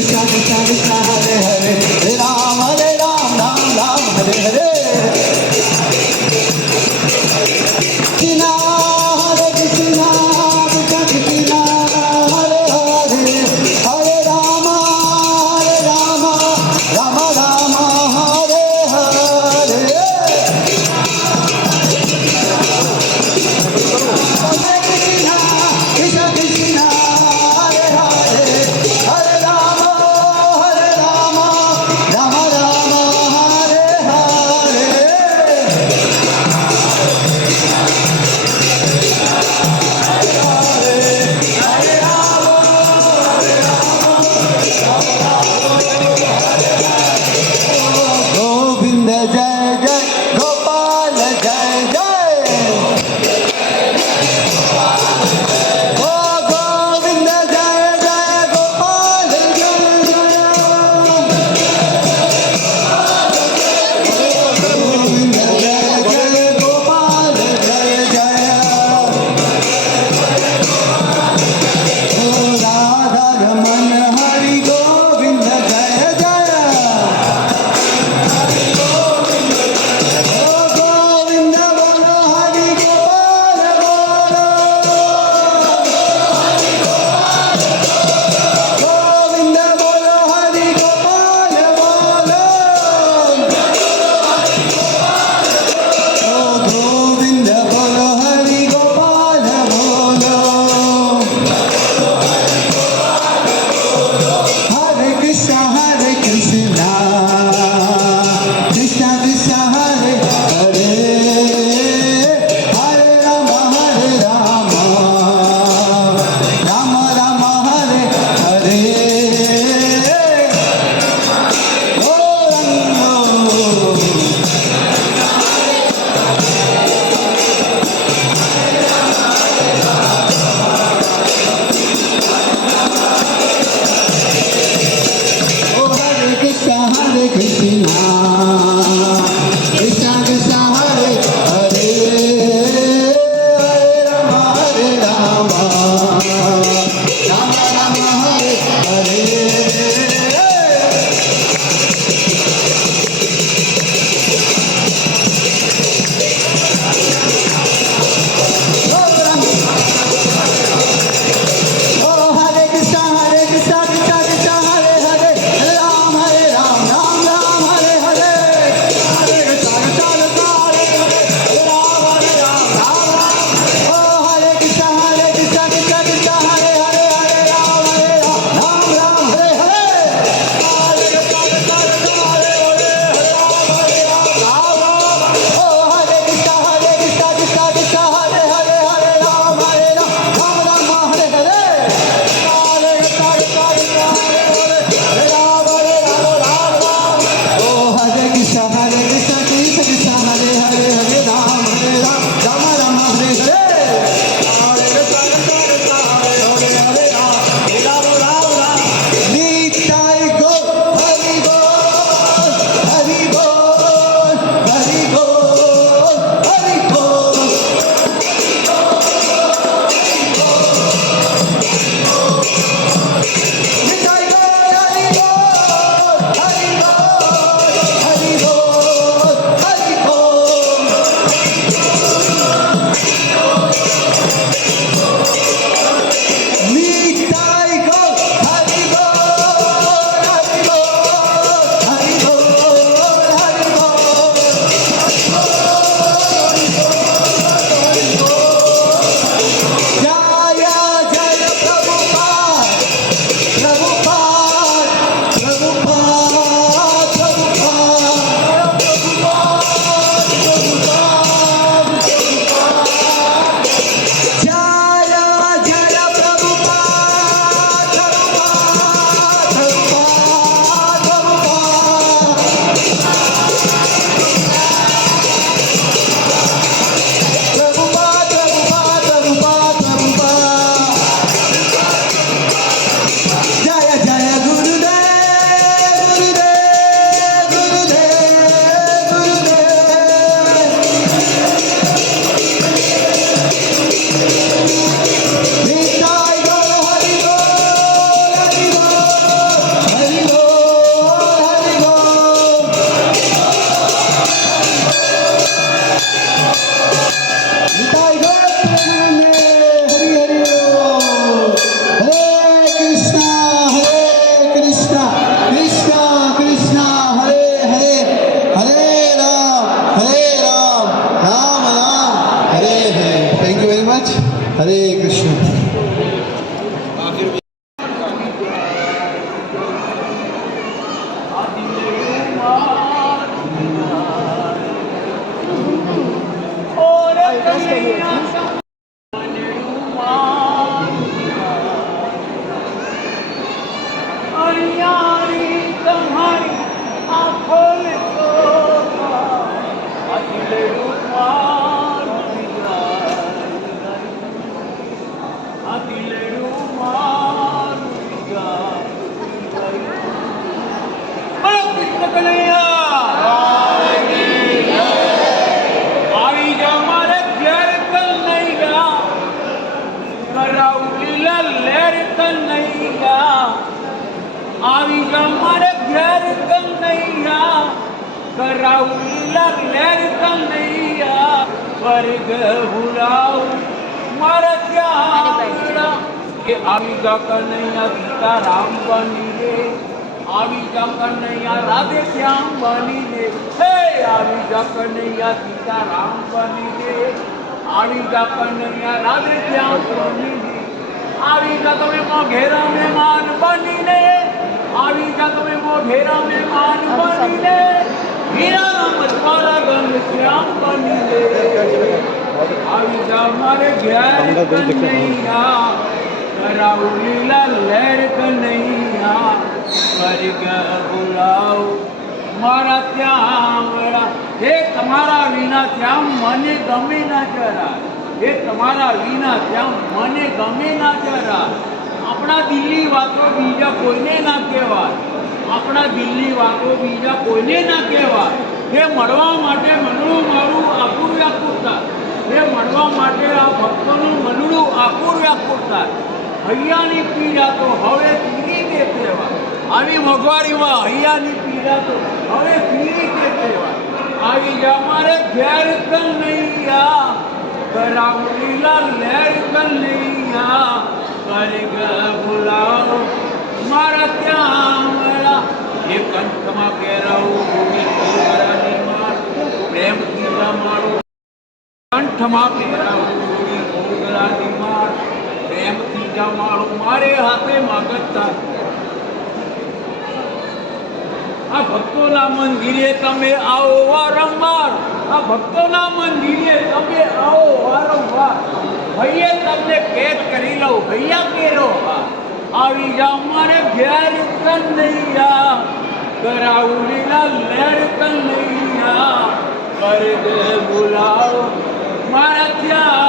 कृष्णा कृष्णा कृष्णा हरे हरे राम राम राम हरे हरे कृष्णा हरे कृष्णा कृष्णा कृष्णा हरे हरे हरे राम राम राम हरे हरे कृष्णा कृष्णा हरे हरे हरे राम राम राम हरे हरे गोविंद जय जय गोपाल जय जय ओ गोविंद जय जय गोपाल जय जय गोविंद जय जय गोपाल जय जय ओ राधा रमन हरि गोविंद जय जय જા મારે ઘેર કનૈયા કરાવું લીલા લહેર કનૈયા વર્ગ ભૂલાવું મારે ત્યાં કે આવી જા કનૈયા સીતારામ બની રે આવી જા કનૈયા રાધે શ્યામ બની રે હે આવી જા કનૈયા સીતારામ બની રે આવી જા કનૈયા રાધે શ્યામ બની રે આવી જા તમે મોઘેરા મહેમાન બનીને આવી જા તમે મોઘેરા મહેમાન બનીને હીરા રામ તમારા ગંગ શ્યામ બનીને આવી જા મારે ઘેર કનૈયા કરાવું લીલા લહેર કનૈયા વર્ગ બોલાવ મારા ત્યાં વળા હે તમારા વિના ત્યાં મને ગમે ના જરા એ તમારા વિના ત્યાં મને ગમે ના જરા આપણા દિલની વાતો બીજા કોઈને ના કહેવાય આપણા દિલની વાતો બીજા કોઈને ના કહેવાય એ મળવા માટે મનડું મારું આકુર વ્યાકુર થાય એ મળવા માટે આ ભક્તોનું મનડું આકુર વ્યાકુર થાય હૈયાની પીડા તો હવે પીરી કે કહેવાય આવી મોંઘવારીમાં હૈયાની પીડા તો હવે પીરી કે કહેવાય આવી જા મારે ઘેર કનૈયા કરાવું લીલા લહેર કનૈયા વર્ગ બોલાવો મારા ત્યાં વળા એ કંઠમાં પહેરાવું ગોગરાની માર પ્રેમથી જમાડું કંઠમાં પહેરાવું ગોગરાની માર પ્રેમથી જમાડું મારે હાથે માગતા આ ભક્તોના મંદિરે તમે આવો વારંવાર આ ભક્તોના મંદિરે તમે આવો વારંવાર ભૈયે તમને કેદ કરી લઉં ભૈયા કેરો આવી જા મારે ઘેર કનૈયા કરાવું લીલા લહેર કનૈયા વર્ગ બોલાવો મારા ત્યાં